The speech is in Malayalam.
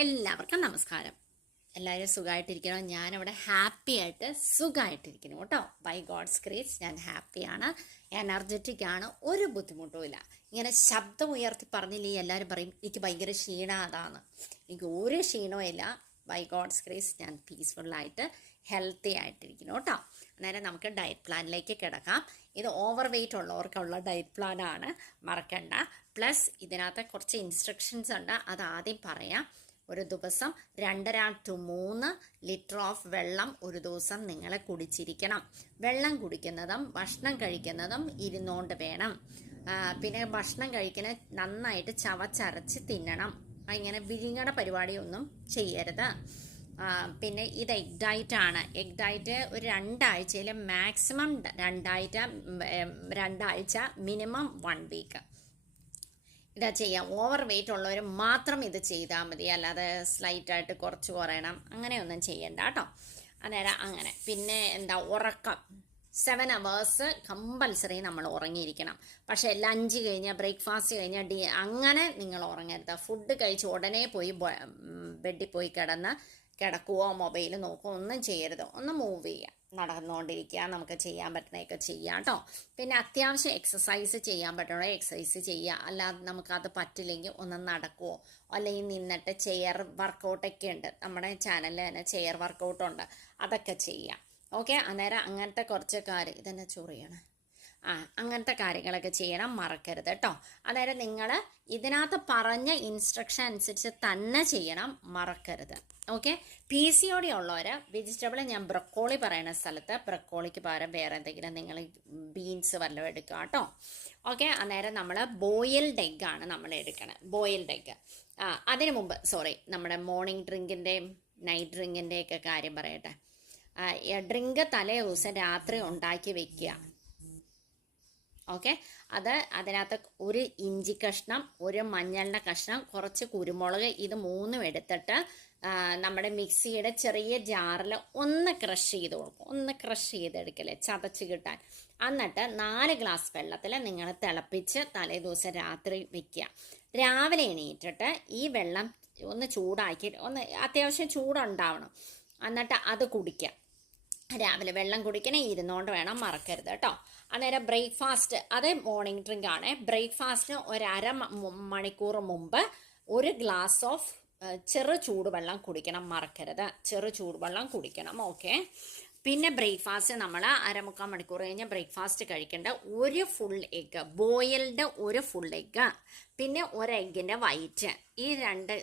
എല്ലാവർക്കും നമസ്കാരം. എല്ലാവരും സുഖമായിട്ടിരിക്കണം. ഞാനിവിടെ ഹാപ്പി ആയിട്ട് സുഖമായിട്ടിരിക്കുന്നു കേട്ടോ. ബൈ ഗോഡ്സ് ഗ്രേസ് ഞാൻ ഹാപ്പിയാണ്, എനർജറ്റിക് ആണ്, ഒരു ബുദ്ധിമുട്ടും ഇല്ല. ഇങ്ങനെ ശബ്ദം ഉയർത്തി പറഞ്ഞില്ലേ എല്ലാവരും പറയും എനിക്ക് ഭയങ്കര ക്ഷീണം അതാണ്. എനിക്ക് ഒരു ക്ഷീണവും ഇല്ല. ബൈ ഗോഡ്സ് ഗ്രേസ് ഞാൻ പീസ്ഫുള്ളായിട്ട് ഹെൽത്തി ആയിട്ടിരിക്കുന്നു കേട്ടോ. അന്നേരം നമുക്ക് ഡയറ്റ് പ്ലാനിലേക്ക് കിടക്കാം. ഇത് ഓവർ വെയ്റ്റ് ഉള്ളവർക്കുള്ള ഡയറ്റ് പ്ലാനാണ്, മറക്കണ്ട. പ്ലസ് ഇതിനകത്ത് കുറച്ച് ഇൻസ്ട്രക്ഷൻസ് ഉണ്ട്, അത് ആദ്യം പറയാം. ഒരു ദിവസം 2.5 to 3 ലിറ്റർ ഓഫ് വെള്ളം ഒരു ദിവസം നിങ്ങൾ കുടിച്ചിരിക്കണം. വെള്ളം കുടിക്കുന്നതും ഭക്ഷണം കഴിക്കുന്നതും ഇരുന്നുകൊണ്ട് വേണം. പിന്നെ ഭക്ഷണം കഴിക്കുന്നത് നന്നായിട്ട് ചവച്ചരച്ച് തിന്നണം. ഇങ്ങനെ വിഴുങ്ങണ പരിപാടിയൊന്നും ചെയ്യരുത്. പിന്നെ ഇത് എഗ് ഡയറ്റ് ആണ്. എഗ് ഡയറ്റ് ഒരു 2 ആഴ്ചയിൽ മാക്സിമം 2 ആഴ്ച, മിനിമം 1 വീക്ക് ഇതാ ചെയ്യാം. ഓവർ വെയിറ്റ് ഉള്ളവർ മാത്രം ഇത് ചെയ്താൽ മതി, അല്ലാതെ സ്ലൈറ്റായിട്ട് കുറച്ച് കുറയണം അങ്ങനെയൊന്നും ചെയ്യണ്ട കേട്ടോ. അന്നേരം അങ്ങനെ. പിന്നെ ഉറക്കം 7 hours കമ്പൽസറി നമ്മൾ ഉറങ്ങിയിരിക്കണം. പക്ഷേ ലഞ്ച് കഴിഞ്ഞാൽ, ബ്രേക്ക്ഫാസ്റ്റ് കഴിഞ്ഞാൽ അങ്ങനെ നിങ്ങൾ ഉറങ്ങരുത്. ഫുഡ് കഴിച്ച് ഉടനെ പോയി ബെഡിൽ പോയി കിടക്കുകയോ മൊബൈൽ നോക്കുകയോ ഒന്നും ചെയ്യരുത്. ഒന്ന് മൂവ് ചെയ്യുക, നടന്നുകൊണ്ടിരിക്കുക, നമുക്ക് ചെയ്യാൻ പറ്റുന്നതൊക്കെ ചെയ്യാം കേട്ടോ. പിന്നെ അത്യാവശ്യം എക്സസൈസ് ചെയ്യാൻ പറ്റണോ എക്സസൈസ് ചെയ്യുക. അല്ലാതെ നമുക്കത് പറ്റില്ലെങ്കിൽ ഒന്ന് നടക്കുമോ, അല്ലെങ്കിൽ നിന്നിട്ട് ചെയർ വർക്കൗട്ടൊക്കെ ഉണ്ട് നമ്മുടെ ചാനലിൽ തന്നെ, ചെയർ വർക്കൗട്ടുണ്ട്, അതൊക്കെ ചെയ്യാം. ഓക്കെ. അന്നേരം അങ്ങനത്തെ കുറച്ച് കാര്യം ഇതെന്നെ ചൊറിയണം. അങ്ങനത്തെ കാര്യങ്ങളൊക്കെ ചെയ്യണം, മറക്കരുത് കേട്ടോ. അന്നേരം നിങ്ങൾ ഇതിനകത്ത് പറഞ്ഞ ഇൻസ്ട്രക്ഷൻ അനുസരിച്ച് തന്നെ ചെയ്യണം, മറക്കരുത്. ഓക്കെ. PCOD ഉള്ളവർ വെജിറ്റബിൾ, ഞാൻ ബ്രക്കോളി പറയുന്ന സ്ഥലത്ത് ബ്രക്കോളിക്ക് പകരം വേറെ എന്തെങ്കിലും നിങ്ങൾ ബീൻസ് വല്ലതും എടുക്കുക കേട്ടോ. ഓക്കെ. അന്നേരം നമ്മൾ ബോയിൽഡ് എഗ് ആണ് നമ്മൾ എടുക്കണം. Boiled egg. അതിനു മുമ്പ് നമ്മുടെ മോർണിംഗ് ഡ്രിങ്കിൻ്റെയും നൈറ്റ് ഡ്രിങ്കിൻ്റെയൊക്കെ കാര്യം പറയട്ടെ. ഡ്രിങ്ക് തലേ ദിവസം രാത്രി ഉണ്ടാക്കി വെക്കുക. ഓക്കെ. അതിനകത്ത് ഒരു ഇഞ്ചി കഷ്ണം, ഒരു മഞ്ഞളുടെ കഷ്ണം, കുറച്ച് കുരുമുളക്, ഇത് 3 എടുത്തിട്ട് നമ്മുടെ മിക്സിയുടെ ചെറിയ ജാറിൽ ഒന്ന് ക്രഷ് ചെയ്ത് കൊടുക്കും. ഒന്ന് ക്രഷ് ചെയ്തെടുക്കല്ലേ, ചതച്ച് കിട്ടാൻ. എന്നിട്ട് 4 ഗ്ലാസ് വെള്ളത്തിൽ നിങ്ങൾ തിളപ്പിച്ച് തലേ ദിവസം രാത്രി വെക്കുക. രാവിലെ എണീറ്റിട്ട് ഈ വെള്ളം ഒന്ന് ചൂടാക്കി, ഒന്ന് അത്യാവശ്യം ചൂടുണ്ടാവണം. എന്നിട്ട് അത് കുടിക്കുക. രാവിലെ വെള്ളം കുടിക്കണേ ഇരുന്നുകൊണ്ട് വേണം, മറക്കരുത് കേട്ടോ. അന്നേരം ബ്രേക്ക്ഫാസ്റ്റ്, അത് മോർണിംഗ് ഡ്രിങ്ക് ആണ്. ബ്രേക്ക്ഫാസ്റ്റിന് ഒരു അരമണിക്കൂർ മുമ്പ് 1 ഗ്ലാസ് ഓഫ് ചെറു ചൂടുവെള്ളം കുടിക്കണം, മറക്കരുത്. ചെറു ചൂടുവെള്ളം കുടിക്കണം. ഓക്കെ. പിന്നെ ബ്രേക്ക്ഫാസ്റ്റ് നമ്മൾ 1/4 മണിക്കൂർ കഴിഞ്ഞ് ബ്രേക്ക്ഫാസ്റ്റ് കഴിക്കേണ്ട ഒരു ഫുൾ എഗ്ഗ്, ബോയിൽഡ് ഒരു ഫുൾ എഗ്ഗ്, പിന്നെ 1 എഗ്ഗിൻ്റെ വൈറ്റ്, ഈ 2